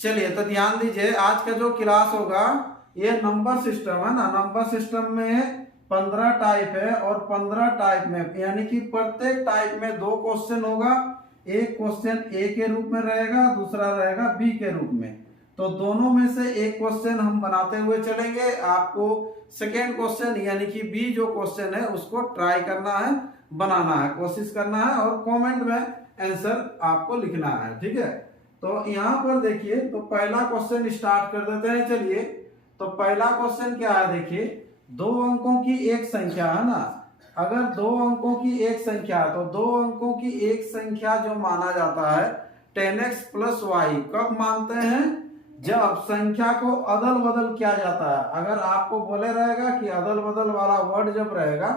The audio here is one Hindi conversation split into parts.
चलिए तो ध्यान दीजिए, आज का जो क्लास होगा ये नंबर सिस्टम है ना। नंबर सिस्टम में 15 टाइप है और 15 टाइप में यानी कि प्रत्येक टाइप में 2 क्वेश्चन होगा। एक क्वेश्चन ए के रूप में रहेगा, दूसरा रहेगा बी के रूप में। तो दोनों में से एक क्वेश्चन हम बनाते हुए चलेंगे। आपको सेकेंड क्वेश्चन यानी कि बी जो क्वेश्चन है उसको ट्राई करना है, बनाना है, कोशिश करना है और कमेंट में आंसर आपको लिखना है। ठीक है, तो यहाँ पर देखिए, तो पहला क्वेश्चन स्टार्ट कर देते हैं। चलिए, तो पहला क्वेश्चन क्या है, देखिए 2 अंकों की एक संख्या है ना। अगर 2 अंकों की एक संख्या है तो 2 अंकों की एक संख्या जो माना जाता है 10x प्लस वाई, कब मानते हैं, जब संख्या को अदल बदल किया जाता है। अगर आपको बोले रहेगा कि अदल बदल वाला वर्ड जब रहेगा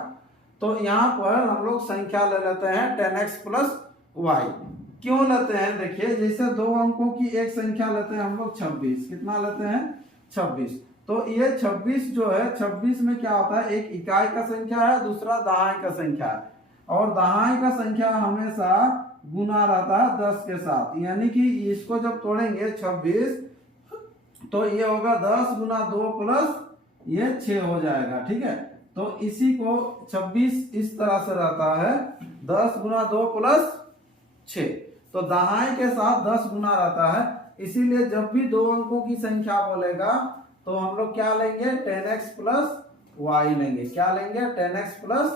तो यहाँ पर हम लोग संख्या ले लेते हैं 10x प्लस वाई। क्यों लेते हैं, देखिए जैसे 2 अंकों की एक संख्या लेते हैं हम लोग 26। कितना लेते हैं, 26। तो ये 26 जो है, 26 में क्या होता है, एक इकाई का संख्या है, दूसरा दहाई का संख्या है। और दहाई का संख्या हमेशा गुना रहता है 10 के साथ। यानी कि इसको जब तोड़ेंगे 26 तो ये होगा 10 गुना 2 प्लस ये 6 हो जाएगा। ठीक है, तो इसी को 26 इस तरह से रहता है 10 गुना 2 प्लस 6। तो दहाई के साथ 10 गुना रहता है। इसीलिए जब भी 2 अंकों की संख्या बोलेगा तो हम लोग क्या लेंगे, 10x प्लस वाई लेंगे। क्या लेंगे, 10x प्लस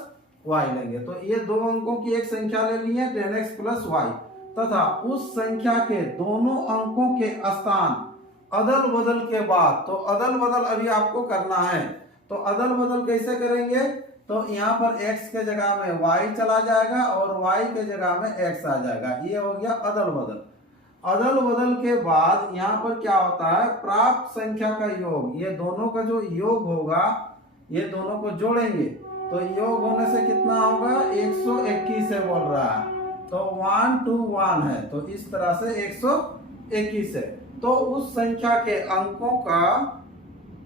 वाई लेंगे। तो ये 2 अंकों की एक संख्या ले ली है 10x प्लस वाई, तथा उस संख्या के दोनों अंकों के स्थान अदल बदल के बाद, तो अदल बदल अभी आपको करना है। तो अदल बदल कैसे करेंगे, तो यहाँ पर x के जगह में y चला जाएगा और y के जगह में x आ जाएगा। ये हो गया अदल बदल। अदल बदल के बाद यहाँ पर क्या होता है, प्राप्त संख्या का योग, ये दोनों का जो योग होगा, ये दोनों को जोड़ेंगे तो योग होने से कितना होगा, 121 से बोल रहा है। तो 1 to 1 है, तो इस तरह से 121 है। तो उस संख्या के अंकों का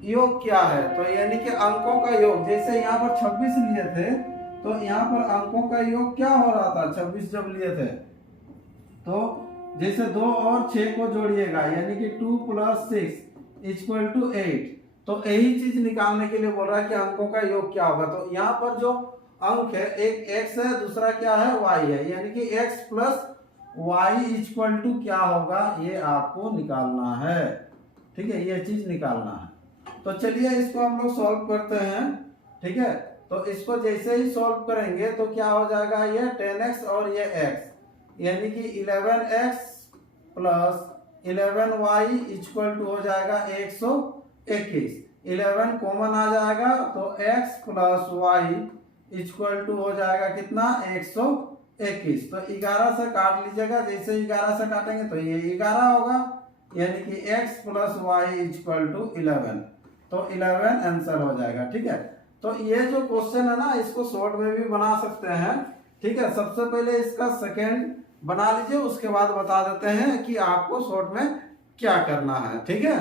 योग क्या है, तो यानी कि अंकों का योग, जैसे यहाँ पर 26 लिए थे तो यहाँ पर अंकों का योग क्या हो रहा था, 26 जब लिए थे तो जैसे 2 और 6 को जोड़िएगा यानी कि 2 प्लस 6 इक्वल टू 8। तो यही चीज निकालने के लिए बोल रहा है कि अंकों का योग क्या होगा। तो यहाँ पर जो अंक है, एक x है, दूसरा क्या है, y है, यानी कि x plus y equal to क्या होगा, ये आपको निकालना है। ठीक है, ये चीज निकालना है। तो चलिए इसको हम लोग सॉल्व करते हैं। ठीक है, तो इसको जैसे ही सॉल्व करेंगे तो क्या हो जाएगा, ये 10x और ये x यानी कि 11x plus 11y equal to हो जाएगा 121। 11 कॉमन आ जाएगा तो x plus y equal to हो जाएगा कितना, 121। तो 11 से काट लीजिएगा, जैसे 11 से काटेंगे तो ये 11 होगा, यानी कि x plus y equal to 11। तो 11 आंसर हो जाएगा। ठीक है, तो ये जो क्वेश्चन है ना, इसको शॉर्ट में भी बना सकते हैं। ठीक है, सबसे पहले इसका सेकेंड बना लीजिए, उसके बाद बता देते हैं कि आपको शॉर्ट में क्या करना है। ठीक है,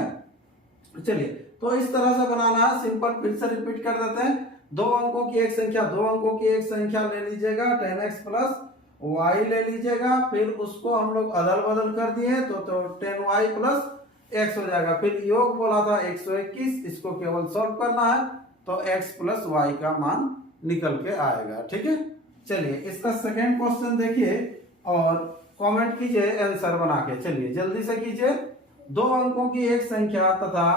चलिए तो इस तरह से बनाना है, सिंपल। फिर से रिपीट कर देते हैं। 2 अंकों की एक संख्या, 2 अंकों की एक संख्या ले लीजिएगा, 10x प्लस y ले लीजिएगा, फिर उसको हम लोग अदल बदल कर दिए तो 10y प्लस x हो जाएगा। फिर योग बोला था 121, इसको केवल सॉल्व करना है तो x प्लस वाई का मान निकल के आएगा। ठीक है, चलिए इसका सेकेंड क्वेश्चन देखिए और कमेंट कीजिए आंसर बना के। चलिए जल्दी से कीजिए। 2 अंकों की एक संख्या तथा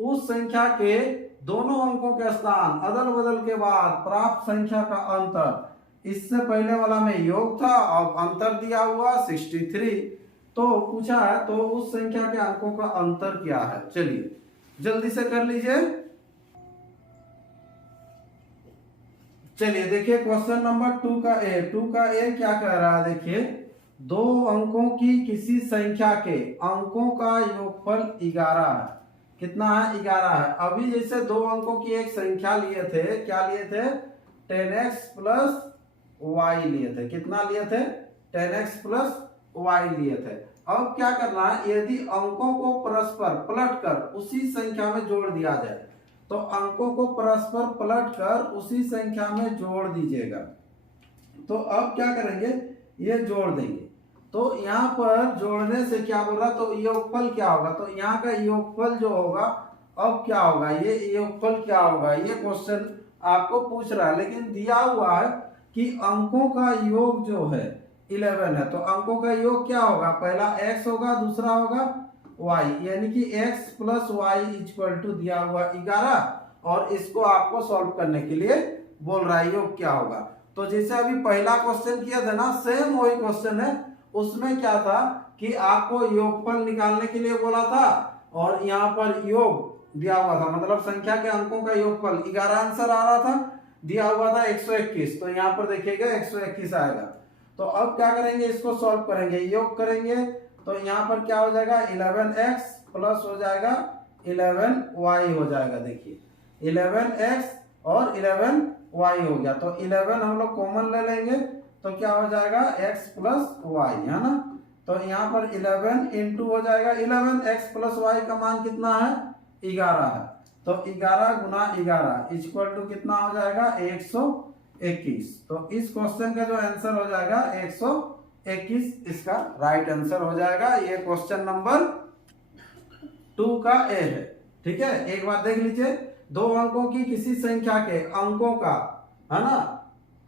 उस संख्या के दोनों अंकों के स्थान अदल बदल के बाद प्राप्त संख्या का अंतर, इससे पहले वाला में योग था, अब अंतर दिया हुआ 63 तो पूछा है तो उस संख्या के अंकों का अंतर क्या है। चलिए जल्दी से कर लीजिए। चलिए देखिए क्वेश्चन नंबर 2 का ए क्या कह रहा है, देखिए 2 अंकों की किसी संख्या के अंकों का योगफल 11 है। कितना है, 11 है। अभी जैसे 2 अंकों की एक संख्या लिए थे, क्या लिए थे, 10x प्लस वाई लिए थे। कितना लिए थे, 10x प्लस वाई लिए थे। अब क्या करना है, यदि अंकों को परस्पर पलट कर उसी संख्या में जोड़ दिया जाए तो अंकों को परस्पर पलट कर उसी संख्या में जोड़ दीजिएगा। तो अब क्या करेंगे, ये जोड़ देंगे तो यहाँ पर जोड़ने से क्या बोल रहा, तो योगफल क्या होगा, तो यहाँ का योगफल जो होगा अब क्या होगा, ये योगफल क्या होगा, ये क्वेश्चन आपको पूछ रहा है। लेकिन दिया हुआ है कि अंकों का योग जो है 11 है, तो अंकों का योग क्या होगा, पहला x होगा, दूसरा होगा y, यानी कि x plus y equal to दिया हुआ 11, और इसको आपको सॉल्व करने के लिए बोल रहा है योग क्या होगा। तो जैसे अभी पहला क्वेश्चन किया था ना, सेम वही क्वेश्चन है। उसमें क्या था कि आपको योगफल निकालने के लिए बोला था, और यहाँ पर योग दिया हुआ था, मतलब संख्या के अंकों का योगफल 11 आंसर आ रहा था, दिया हुआ था 121, तो यहाँ पर देखिएगा 121 आएगा। तो अब क्या करेंगे, इसको सॉल्व करेंगे, योग करेंगे, तो यहाँ पर क्या हो जाएगा 11x प्लस हो जाएगा 11y हो जाएगा। देखिए 11x और 11y हो गया, तो 11 हम लोग कॉमन ले लेंगे, तो क्या हो जाएगा x प्लस वाई, है ना। तो यहाँ पर 11 इंटू हो जाएगा 11x प्लस वाई का मान कितना है 11 है, तो 11 गुना 11 इक्वल टू कितना हो जाएगा 121। तो इस क्वेश्चन का जो आंसर हो जाएगा 121 इसका राइट आंसर हो जाएगा। ये क्वेश्चन नंबर 2 का ए है। ठीक है, एक बात देख लीजिए, दो अंकों की किसी संख्या के अंकों का, है ना,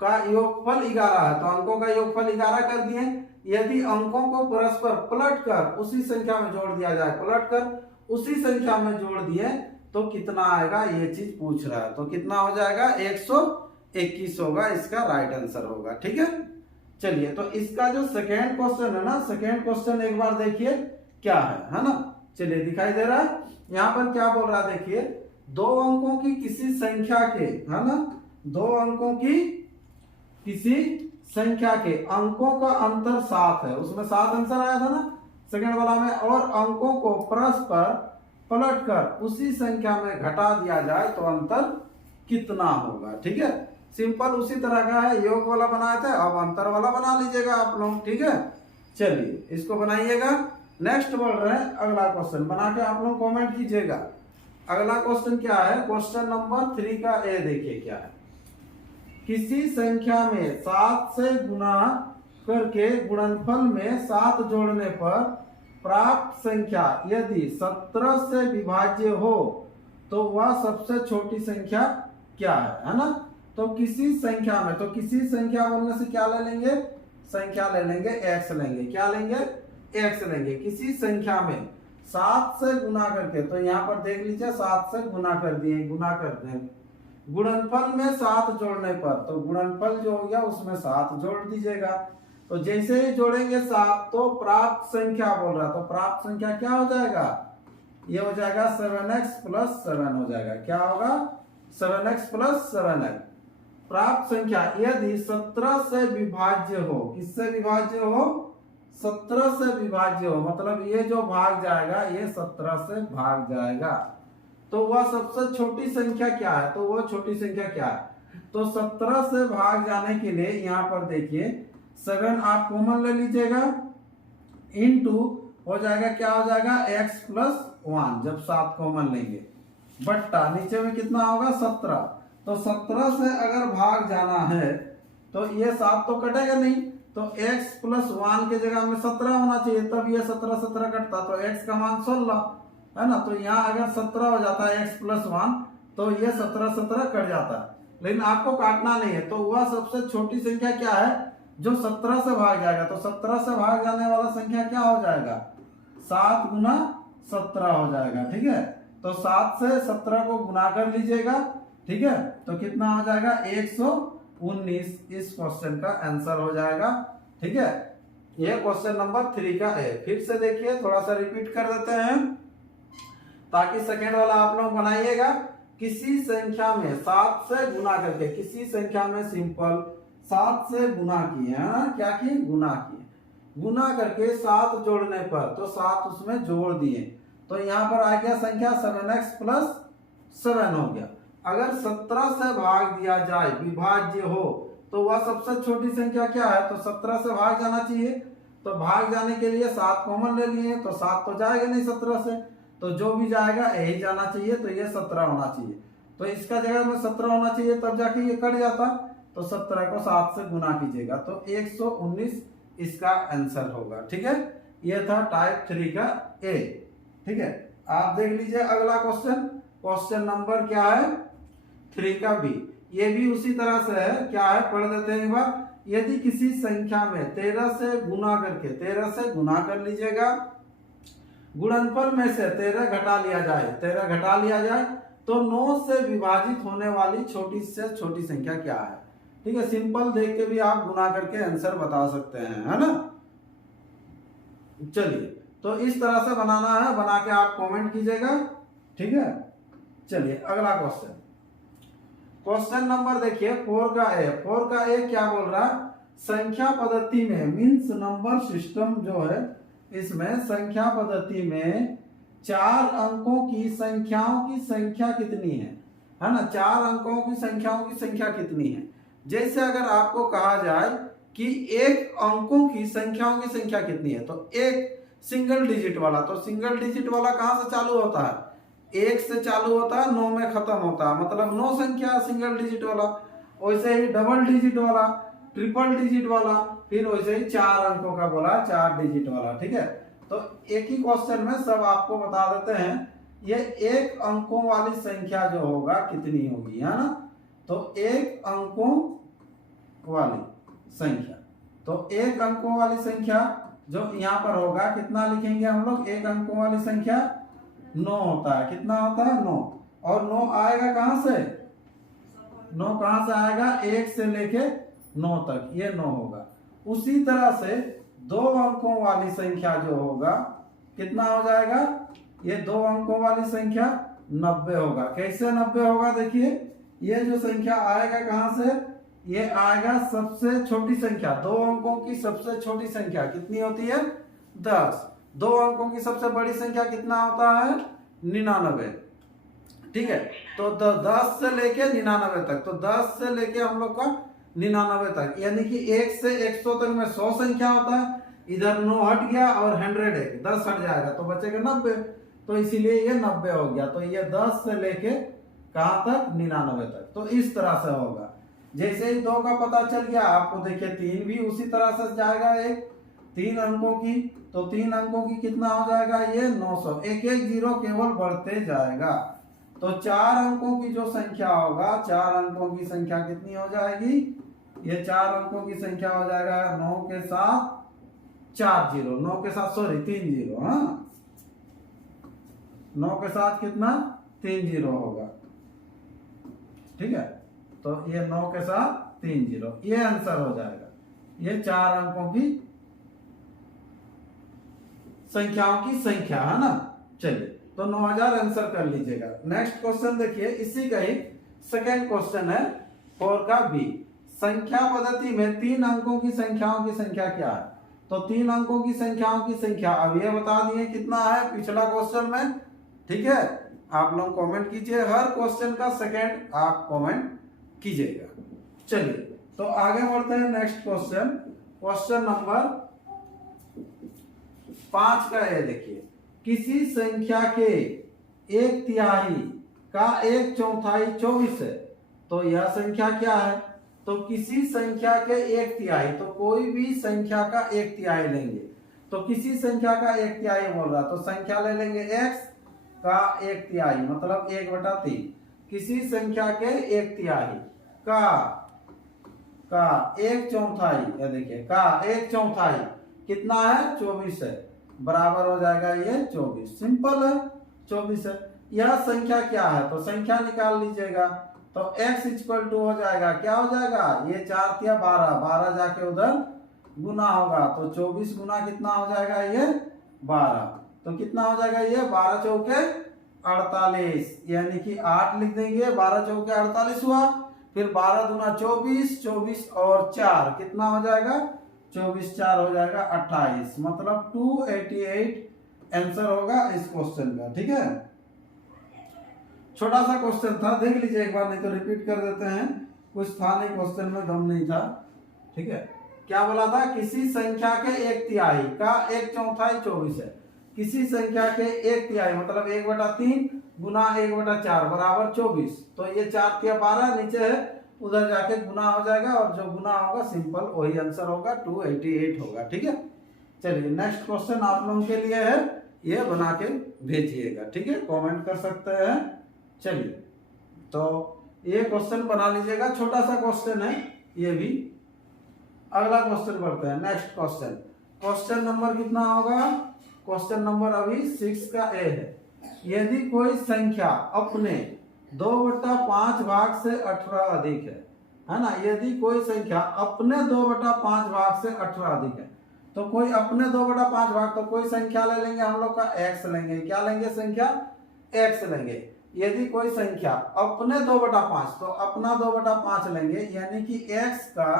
का योगफल 11 है, तो अंकों का योगफल 11 कर दिए। यदि अंकों को परस्पर पलट कर उसी संख्या में जोड़ दिया जाए, पलट कर उसी संख्या में जोड़ दिए तो कितना आएगा, ये चीज पूछ रहा है। तो कितना हो जाएगा 121 होगा, इसका राइट आंसर होगा। ठीक है, चलिए, तो इसका जो सेकेंड क्वेश्चन है ना, सेकेंड क्वेश्चन एक बार देखिए क्या है ना। चलिए, दिखाई दे रहा है यहाँ पर क्या बोल रहा है, देखिए दो अंकों की किसी संख्या के, है ना, दो अंकों की किसी संख्या के अंकों का अंतर 7 है, उसमें 7 आंसर आया था ना सेकंड वाला में, और अंकों को परस्पर पलटकर उसी संख्या में घटा दिया जाए तो अंतर कितना होगा। ठीक है, सिंपल उसी तरह का है, योग वाला बनाया था, अब अंतर वाला बना लीजिएगा आप लोग। ठीक है, चलिए इसको बनाइएगा। नेक्स्ट बोल रहे हैं अगला क्वेश्चन, बना के आप लोग कमेंट कीजिएगा। अगला क्वेश्चन क्या है, क्वेश्चन नंबर 3 का ए देखिए क्या है। किसी संख्या में 7 से गुना करके गुणनफल में 7 जोड़ने पर प्राप्त संख्या यदि 17 से विभाज्य हो तो वह सबसे छोटी संख्या क्या है ना। तो किसी संख्या में, तो किसी संख्या बोलने से क्या ले लेंगे, संख्या ले लेंगे x लेंगे, क्या लेंगे x लेंगे। किसी संख्या में 7 से गुना करके, तो यहाँ पर देख लीजिए 7 से गुना कर दिए, गुना करते हैं, गुणनफल में 7 जोड़ने पर, तो गुणनफल जो हो गया उसमें 7 जोड़ दीजिएगा। तो जैसे ही जोड़ेंगे 7 तो प्राप्त संख्या बोल रहा, तो प्राप्त संख्या क्या हो जाएगा, ये हो जाएगा 7x प्लस 7 हो जाएगा। क्या होगा 7x प्लस 7x। प्राप्त संख्या यदि 17 से विभाज्य हो, किससे विभाज्य हो, 17 से विभाज्य हो, मतलब ये जो भाग जाएगा ये 17 से भाग जाएगा, तो वह सबसे छोटी संख्या क्या है, तो वह छोटी संख्या क्या है। तो 17 से भाग जाने के लिए यहाँ पर देखिए 7 आप कॉमन ले लीजिएगा, इनटू हो जाएगा क्या हो जाएगा x प्लस 1, जब 7 कॉमन लेंगे, बट्टा नीचे में कितना होगा 17। तो 17 से अगर भाग जाना है तो ये 7 तो कटेगा नहीं, तो x प्लस 1 के जगह में 17 होना चाहिए, तब ये 17 17 कटता, तो x का मान 16 है ना। तो यहाँ अगर 17 हो जाता है x प्लस 1 तो ये 17 17 कट जाता है, लेकिन आपको काटना नहीं है। तो वह सबसे छोटी संख्या क्या है जो 17 से भाग जाएगा, तो 17 से भाग जाने वाला संख्या क्या हो जाएगा 7 गुना 17 हो जाएगा। ठीक है, तो 7 से 17 को गुना कर लीजिएगा। ठीक है, तो कितना हो जाएगा 119, इस क्वेश्चन का आंसर हो जाएगा। ठीक है, ये क्वेश्चन नंबर 3 का है। फिर से देखिए, थोड़ा सा रिपीट कर देते हैं ताकि सेकेंड वाला आप लोग बनाइएगा। किसी संख्या में 7 से गुना करके, किसी संख्या में सिंपल 7 से गुना किए, है ना, क्या किए गुना किए, गुना करके 7 जोड़ने पर तो 7 उसमें जोड़ दिए, तो यहाँ पर आ गया संख्या 7x प्लस 7 हो गया। अगर 17 से भाग दिया जाए, विभाज्य हो, तो वह सबसे छोटी संख्या क्या है, तो 17 से भाग जाना चाहिए। तो भाग जाने के लिए 7 कॉमन ले लिए, तो 7 तो जाएगा नहीं 17 से, तो जो भी जाएगा यही जाना चाहिए, तो ये 17 होना चाहिए। तो इसका जगह में 17 होना चाहिए, तब जाके ये कट जाता। तो 17 को 7 से गुना कीजिएगा तो 119 इसका आंसर होगा। ठीक है, ये था टाइप 3 का ए। ठीक है, आप देख लीजिए अगला क्वेश्चन, क्वेश्चन नंबर क्या है 3 का बी। ये भी उसी तरह से है, क्या है पढ़ देते हैं एक बार। यदि किसी संख्या में 13 से गुना करके 13 से गुना कर लीजिएगा, गुणनफल में से 13 घटा लिया जाए, 13 घटा लिया जाए तो 9 से विभाजित होने वाली छोटी से छोटी संख्या क्या है। ठीक है, सिंपल देख के भी आप गुना करके आंसर बता सकते हैं, है ना। चलिए, तो इस तरह से बनाना है, बना के आप कमेंट कीजिएगा। ठीक है, चलिए अगला क्वेश्चन, क्वेश्चन नंबर देखिए 4 का ए। 4 का ए क्या बोल रहा है, संख्या पद्धति में मीन्स नंबर सिस्टम जो है, इसमें संख्या पद्धति में 4 अंकों की संख्याओं की संख्या कितनी है ना। 4 अंकों की संख्याओं की संख्या कितनी है। जैसे अगर आपको कहा जाए कि एक अंकों की संख्याओं की संख्या कितनी है, तो एक सिंगल डिजिट वाला, तो सिंगल डिजिट वाला कहां से चालू होता है, 1 से चालू होता है, 9 में खत्म होता है, मतलब 9 संख्या सिंगल डिजिट वाला। वैसे ही डबल डिजिट वाला, ट्रिपल डिजिट वाला, फिर वैसे ही 4 अंकों का बोला 4 डिजिट वाला। ठीक है, तो एक ही क्वेश्चन में सब आपको बता देते हैं। ये एक अंकों वाली संख्या जो होगा कितनी होगी, है ना। तो एक अंकों वाली संख्या, तो एक अंकों वाली संख्या जो यहाँ पर होगा कितना लिखेंगे हम लोग, एक अंकों वाली संख्या 9 होता है। कितना होता है 9, और 9 आएगा कहां से, 9 कहां से आएगा, 1 से लेके 9 तक, ये 9 होगा। उसी तरह से 2 अंकों वाली संख्या जो होगा कितना हो जाएगा, ये 2 अंकों वाली संख्या 90 होगा। कैसे 90 होगा, देखिए ये जो संख्या आएगा कहां से, ये आएगा सबसे छोटी संख्या, 2 अंकों की सबसे छोटी संख्या कितनी होती है 10। 2 अंकों की सबसे बड़ी संख्या कितना होता है 99। ठीक है, तो 10 से लेके 99 तक, तो 10 से लेके हम लोग का 99 तक, यानी कि 1 से 100 तक में 100 संख्या होता है। इधर 9 हट गया और 100 है, 10 हट जाएगा तो बचेगा 90, तो इसीलिए ये 90 हो गया। तो ये 10 से लेके कहां तक 99 तक। तो इस तरह से होगा। जैसे ही 2 का पता चल गया आपको, देखिए 3 भी उसी तरह से जाएगा, एक 3 अंकों की, तो 3 अंकों की कितना हो जाएगा ये 900, एक एक जीरो केवल बढ़ते जाएगा। तो 4 अंकों की जो संख्या होगा, 4 अंकों की संख्या कितनी हो जाएगी, ये 4 अंकों की संख्या हो जाएगा 9 के साथ 4 जीरो, 9 के साथ सॉरी 3 जीरो, हाँ 9 के साथ कितना 3 जीरो होगा। ठीक है, तो ये 9 के साथ 3 जीरो, ये आंसर हो जाएगा। ये 4 अंकों की संख्याओं की संख्या, है ना। चलिए, तो 9000 आंसर कर लीजिएगा। नेक्स्ट क्वेश्चन देखिए, इसी का ही सेकेंड क्वेश्चन है 4 का बी। संख्या पद्धति में 3 अंकों की संख्याओं की संख्या क्या है। तो 3 अंकों की संख्याओं की संख्या अब ये बता दिए कितना है पिछला क्वेश्चन में। ठीक है, आप लोग कमेंट कीजिए, हर क्वेश्चन का सेकेंड आप कमेंट कीजिएगा। चलिए, तो आगे बढ़ते हैं नेक्स्ट क्वेश्चन, क्वेश्चन नंबर 5 का ये देखिए, किसी संख्या के 1/3 का 1/4 24 है, तो यह संख्या क्या है। तो किसी संख्या के 1/3, तो कोई भी संख्या का 1/3 लेंगे, तो किसी संख्या का 1/3 बोल रहा, तो संख्या ले लेंगे x का 1/3 मतलब 1/3। किसी संख्या के 1/3 का 1/4, ये देखिए का 1/4 कितना है 24 है, बराबर हो जाएगा ये 24। सिंपल है, 24 है। यह संख्या क्या है, तो संख्या निकाल लीजिएगा। तो x इक्वल टू हो जाएगा, क्या हो जाएगा, ये 4 तिया 12, 12 जाके उधर गुना होगा, तो 24 गुना कितना हो जाएगा ये 12, तो कितना हो जाएगा ये 12 चौके 48, यानी कि 8 लिख देंगे, 12 चौके 48 हुआ, फिर 12 दूना 24, 24 और 4 कितना हो जाएगा 24, 4 हो जाएगा 28, मतलब 288 आंसर होगा इस क्वेश्चन का। ठीक है, छोटा सा क्वेश्चन था, देख लीजिए एक बार, नहीं तो रिपीट कर देते हैं, कुछ था नहीं क्वेश्चन में, दम नहीं था। ठीक है, क्या बोला था, किसी संख्या के 1/3 का 1/4 24 है। किसी संख्या के 1/3 मतलब 1/3 गुना 1/4 बराबर 24, तो ये 4 तिया 12 नीचे है उधर जाके गुना हो जाएगा और जो गुना होगा सिंपल वही आंसर होगा, 288 होगा। ठीक है, चलिए नेक्स्ट क्वेश्चन आप लोगों के लिए है, ये बना के भेजिएगा। ठीक है, कमेंट कर सकते हैं। चलिए तो ये क्वेश्चन बना लीजिएगा, छोटा सा क्वेश्चन है ये भी। अगला क्वेश्चन बढ़ते हैं, नेक्स्ट क्वेश्चन। क्वेश्चन नंबर कितना होगा? क्वेश्चन नंबर अभी 6 का ए है। यदि कोई संख्या अपने 2/5 भाग से 18 अधिक है ना? यदि कोई संख्या अपने 2/5 भाग से 18 अधिक है, तो कोई अपने 2/5 भाग, तो कोई संख्या ले लेंगे हम लोग का x लेंगे। क्या लेंगे? संख्या x लेंगे। यदि कोई संख्या अपने 2/5, तो अपना 2/5 लेंगे, यानी कि x का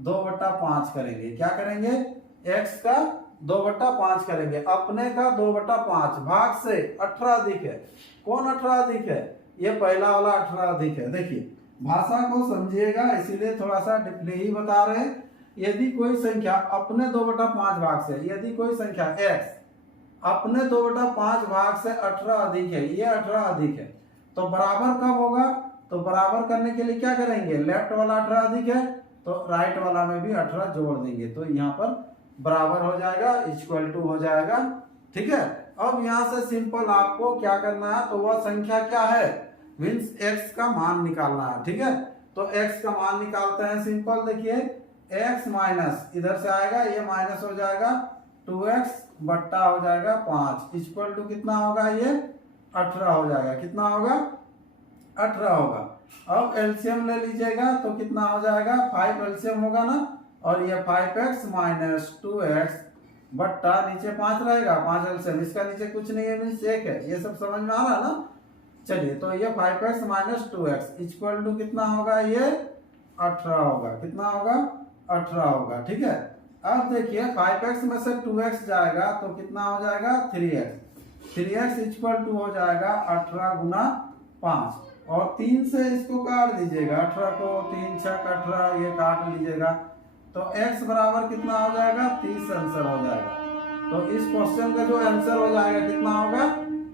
2/5 करेंगे। क्या करेंगे? x का 2/5 करेंगे। अपने का 2/5 भाग से 18 अधिक है। कौन 18 अधिक है? ये पहला वाला 18 अधिक है। देखिए भाषा को समझिएगा, इसीलिए थोड़ा सा डीपली ही बता रहे हैं। यदि कोई संख्या अपने 2/5 भाग से, यदि कोई संख्या x अपने 2/5 भाग से 18 अधिक है, ये 18 अधिक है, तो बराबर कब होगा? तो बराबर करने के लिए क्या करेंगे? लेफ्ट वाला 18 अधिक है तो राइट वाला में भी 18 जोड़ देंगे, तो यहाँ पर बराबर हो जाएगा, इक्वल टू हो जाएगा। ठीक है, अब यहाँ से सिंपल आपको क्या करना है? तो वह संख्या क्या है? मीन्स x का मान निकालना है। ठीक है, तो x का मान निकालते हैं। सिंपल देखिए, x माइनस इधर से आएगा, ये माइनस हो जाएगा, 2x बट्टा हो जाएगा 5 इक्वल टू कितना होगा? ये 18 हो जाएगा। कितना होगा? 18 होगा। अब एलसीएम ले लीजिएगा तो कितना हो जाएगा? 5 एलसीएम होगा ना, और ये 5x माइनस 2x बट्टा नीचे 5 रहेगा, 5 एलसीएम, इसका नीचे कुछ नहीं है, मीन्स 1 है। ये सब समझ में आ रहा है ना? चलिए, तो ये 5x minus 2x equal to कितना होगा? ये 18 होगा। कितना होगा? 18 होगा। ठीक है, अब देखिए 5x में से 2x जाएगा तो कितना हो जाएगा? 3x इक्वल टू हो जाएगा 18 गुना 5, और 3 से इसको काट दीजिएगा, 18 को 3 6 18, ये काट लीजिएगा, तो x बराबर कितना हो जाएगा? 30 आंसर हो जाएगा। तो इस क्वेश्चन का जो आंसर हो जाएगा कितना होगा?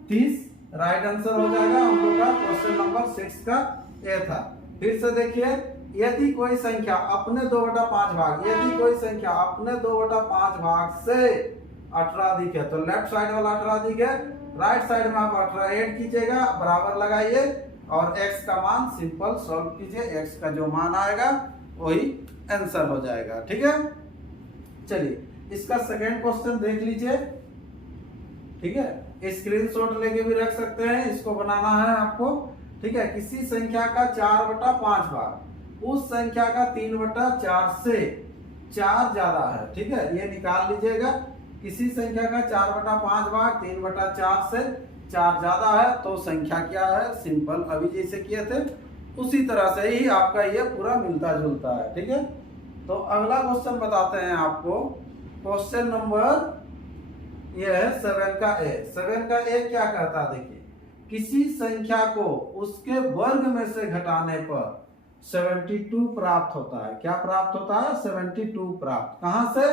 30 राइट आंसर हो जाएगा। हम लोग का क्वेश्चन नंबर 6 का ए था। फिर से देखिए, यदि कोई संख्या अपने 2/5 भाग, यदि कोई संख्या अपने 2/5 भाग से 18 अधिक है, तो लेफ्ट साइड वाला 18 अधिक है, राइट साइड में आप 18 ऐड कीजिएगा, बराबर लगाइए और x का मान सिंपल सॉल्व कीजिए। x का जो मान आएगा वही आंसर हो जाएगा। ठीक है, चलिए इसका सेकेंड क्वेश्चन देख लीजिए। ठीक है, स्क्रीनशॉट लेके भी रख सकते हैं, इसको बनाना है आपको। ठीक है, किसी संख्या का 4/5 भाग उस संख्या का 3/4 से 4 ज्यादा है। ठीक है, ये निकाल लीजिएगा। किसी संख्या का 4/5 भाग 3/4 से 4 ज्यादा है, तो संख्या क्या है? सिंपल अभी जैसे किए थे उसी तरह से ही आपका ये पूरा मिलता जुलता है। ठीक है, तो अगला क्वेश्चन बताते हैं आपको। क्वेश्चन नंबर ये है 7 का ए। 7 का ए क्या कहता है? देखिए, किसी संख्या को उसके वर्ग में से घटाने पर 72 प्राप्त होता है। क्या प्राप्त होता है? 72 प्राप्त। कहां से?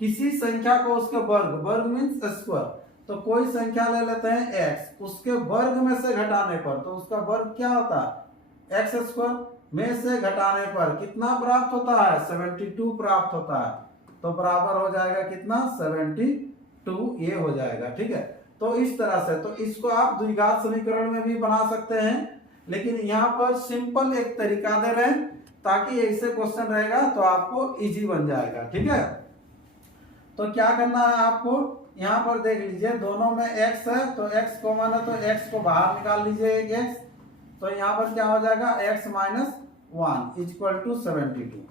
किसी संख्या को उसके वर्ग, वर्ग मीन्स स्क्वायर, तो कोई संख्या ले लेते हैं x, उसके वर्ग में से घटाने पर, तो उसका वर्ग क्या होता है? x स्क्वायर में से घटाने पर कितना प्राप्त होता है? 72 प्राप्त होता है। तो बराबर हो जाएगा कितना? 72, ये हो जाएगा। ठीक है, तो इस तरह से, तो इसको आप द्विघात समीकरण में भी बना सकते हैं, लेकिन यहाँ पर सिंपल एक तरीका दे रहे हैं ताकि ऐसे क्वेश्चन रहेगा तो आपको इजी बन जाएगा। ठीक है, तो क्या करना है आपको? यहाँ पर देख लीजिए, दोनों में x है, तो x कॉमन है, तो x को बाहर निकाल लीजिए, एक x, तो यहाँ पर क्या हो जाएगा? x minus 1 equal to 72।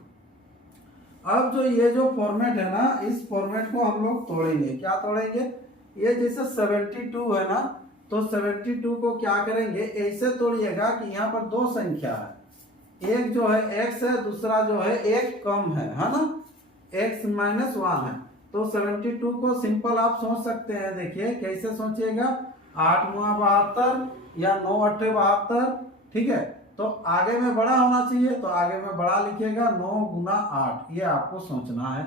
अब जो ये जो फॉर्मेट है ना, इस फॉर्मेट को हम लोग तोड़ेंगे। क्या तोड़ेंगे? ये जैसे 72 है ना, तो 72 को क्या करेंगे? ऐसे तोड़िएगा कि यहाँ पर दो संख्या है, एक जो है x है, दूसरा जो है एक कम है ना, x माइनस 1 है। तो 72 को सिंपल आप सोच सकते हैं। देखिए कैसे सोचिएगा, 8 9 72 या 9 8 72। ठीक है, तो आगे में बड़ा होना चाहिए, तो आगे में बड़ा लिखिएगा, 9 गुना 8, ये आपको सोचना है,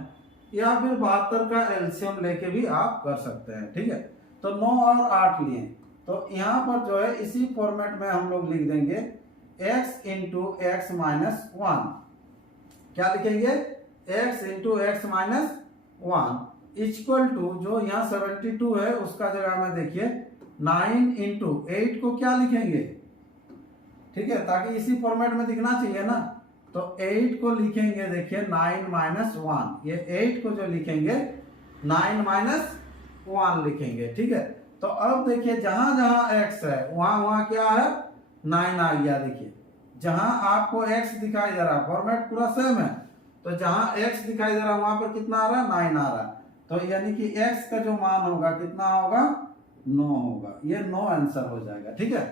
या फिर 72 का एलसीएम लेके भी आप कर सकते हैं। ठीक है, तो 9 और 8 लिए, तो यहाँ पर जो है इसी फॉर्मेट में हम लोग लिख देंगे x into x minus one, क्या लिखेंगे x into x minus one equal to जो यहाँ 72 है उसका जगह में देखिए 9 इंटू 8 को क्या लिखेंगे, ठीक है, ताकि इसी फॉर्मेट में दिखना चाहिए ना, तो 8 को लिखेंगे देखिए 9 माइनस वन, ये 8 को जो लिखेंगे 9 माइनस वन लिखेंगे, ठीक है। तो अब देखिए जहां जहां x है वहां वहां क्या है 9 आ गया, देखिए जहां आपको x दिखाई दे रहा है फॉर्मेट पूरा सेम है, तो जहां x दिखाई दे रहा है वहां पर कितना आ रहा है 9 आ रहा है, तो यानी कि x का जो मान होगा कितना होगा 9 होगा, ये 9 आंसर हो जाएगा, ठीक है।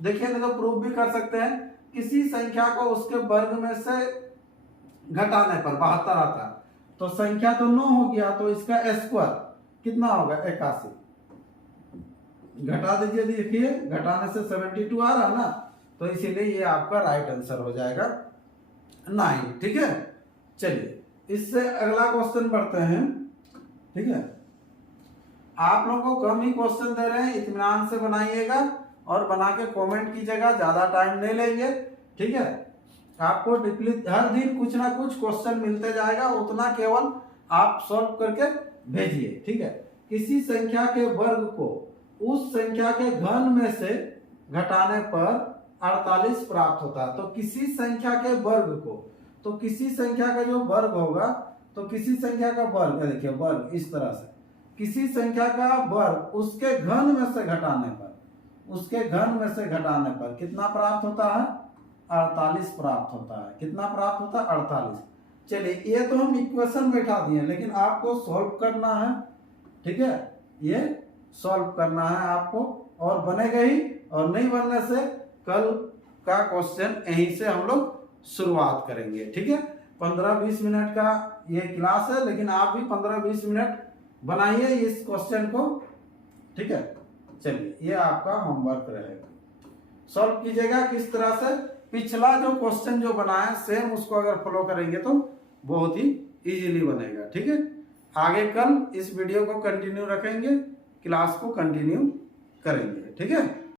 देखिए नहीं तो प्रूव भी कर सकते हैं, किसी संख्या को उसके वर्ग में से घटाने पर 72 आता है, तो संख्या तो 9 हो गया, तो इसका स्क्वायर कितना होगा 81, घटा दीजिए, देखिए घटाने से 72 आ रहा ना, तो इसीलिए ये आपका राइट आंसर हो जाएगा 9, ठीक है। चलिए इससे अगला क्वेश्चन पढ़ते हैं, ठीक है। आप लोगों को कम ही क्वेश्चन दे रहे हैं, इत्मीनान से बनाइएगा और बना के कमेंट कीजिएगा, ज्यादा टाइम नहीं लेंगे, ठीक है। आपको हर दिन कुछ ना कुछ क्वेश्चन मिलते जाएगा, उतना केवल आप सॉल्व करके भेजिए, ठीक है। किसी संख्या के वर्ग को उस संख्या के घन में से घटाने पर 48 प्राप्त होता है, तो किसी संख्या के वर्ग को, तो किसी संख्या का जो वर्ग होगा, तो किसी संख्या का वर्ग, देखिए वर्ग इस तरह से, किसी संख्या का वर्ग उसके घन में से घटाने पर, उसके घन में से घटाने पर कितना प्राप्त होता है 48 प्राप्त होता है, कितना प्राप्त होता है 48। चलिए ये तो हम इक्वेशन बैठा दिए, लेकिन आपको सॉल्व करना है, ठीक है, ये सॉल्व करना है आपको, और बनेगा ही, और नहीं बनने से कल का क्वेश्चन यहीं से हम लोग शुरुआत करेंगे, ठीक है। 15-20 मिनट का ये क्लास है, लेकिन आप भी 15-20 मिनट बनाइए इस क्वेश्चन को, ठीक है। चलिए ये आपका होमवर्क रहेगा, सॉल्व कीजिएगा किस तरह से, पिछला जो क्वेश्चन जो बनाया सेम उसको अगर फॉलो करेंगे तो बहुत ही इजीली बनेगा, ठीक है। आगे कल इस वीडियो को कंटिन्यू रखेंगे, क्लास को कंटिन्यू करेंगे, ठीक है।